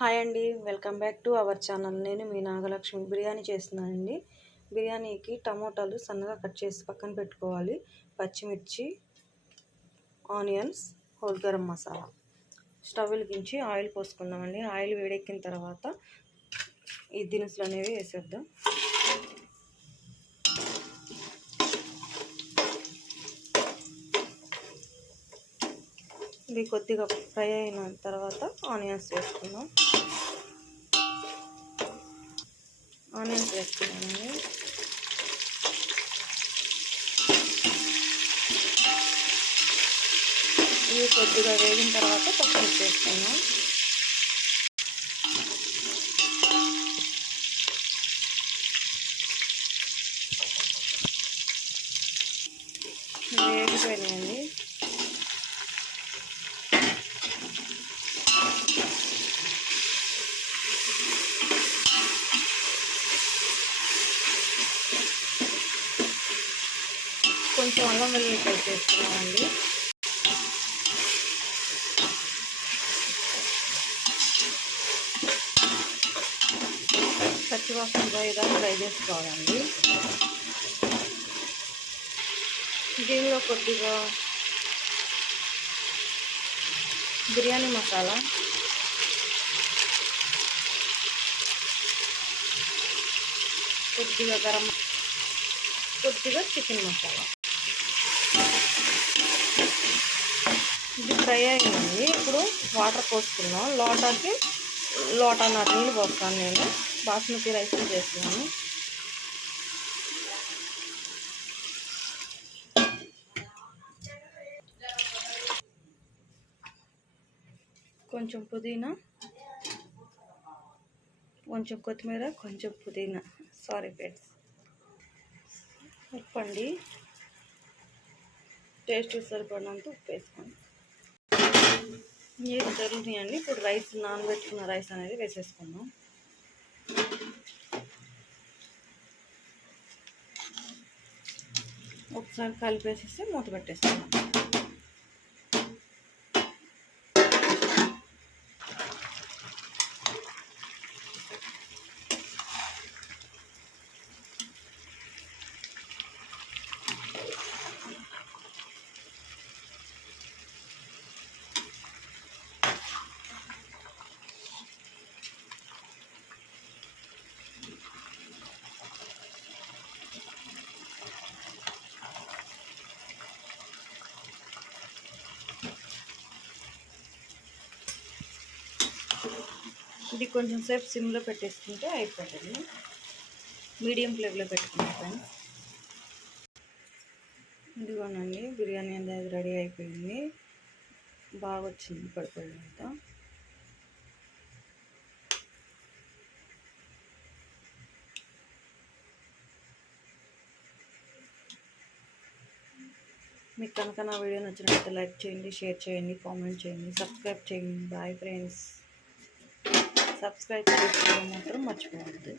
Hi అండి, welcome back to our channel. నేను మీ నాగలక్ష్మి. బిర్యానీ చేస్తున్నానండి. బిర్యానీకి టమోటాలు సన్నగా కట్ చేసి పక్కన పెట్టుకోవాలి. పచ్చిమిర్చి, onions, whole garam masala. Stove వెలిగించి ఆయిల్ పోసుకుందామండి. ఆయిల్ వేడెక్కిన తర్వాత ఈ దినుసులు అనేవి వేసేద్దాం. ఇవి కొద్దిగా ఫ్రై అయిన తర్వాత ఆనియన్స్ వేసుకుందాం. ఆనియన్స్ వేసుకున్నానండి. ఇవి కొద్దిగా వేగిన తర్వాత పచ్చిమిర్చి వేసుకుందాం. వేగిపోయినాయండి. కొంచెం అల్లం వెల్లుల్లి పేస్ట్ వేసుకున్నామండి. పచ్చివాసన పోయేదాకా ఫ్రై చేసుకోవాలండి. దీనిలో కొద్దిగా బిర్యానీ మసాలా, కొద్దిగా చికెన్ మసాలా. ఇది ఫ్రై అయింది. ఇప్పుడు వాటర్ పోసుకున్నాం. లోటాన్నర నీళ్ళు పోస్తాను. నేను బాస్మతి రైస్ చేస్తున్నాను. కొంచెం పుదీనా, కొంచెం కొత్తిమీర, కొంచెం పుదీనా, సారీ ఫ్రెండ్స్. ఉప్పు అండి, టేస్ట్ సరిపడినంత ఉప్పు వేసుకోండి. నీరు జరుగుతున్నాయండి. ఇప్పుడు రైస్, నానబెట్టుకున్న రైస్ అనేది వేసేసుకుందాం. ఒకసారి కలిపేసేసి మూత పెట్టేసుకుందాం. ఇది కొంచెం సేపు సిమ్లో పెట్టేసుకుంటే అయిపోతుంది. మీడియం ఫ్లేమ్లో పెట్టుకుంటాం ఫ్రెండ్స్. ఇదిగోనండి, బిర్యానీ అనేది రెడీ అయిపోయింది. బాగా వచ్చింది పడిపోయిందంతా. మీకు కనుక నా వీడియో నచ్చినట్లయితే లైక్ చేయండి, షేర్ చేయండి, కామెంట్ చేయండి, సబ్స్క్రైబ్ చేయండి. Bye friends. సబ్స్క్రైబ్ చేసుకోవడం మాత్రం మర్చిపోవద్దు.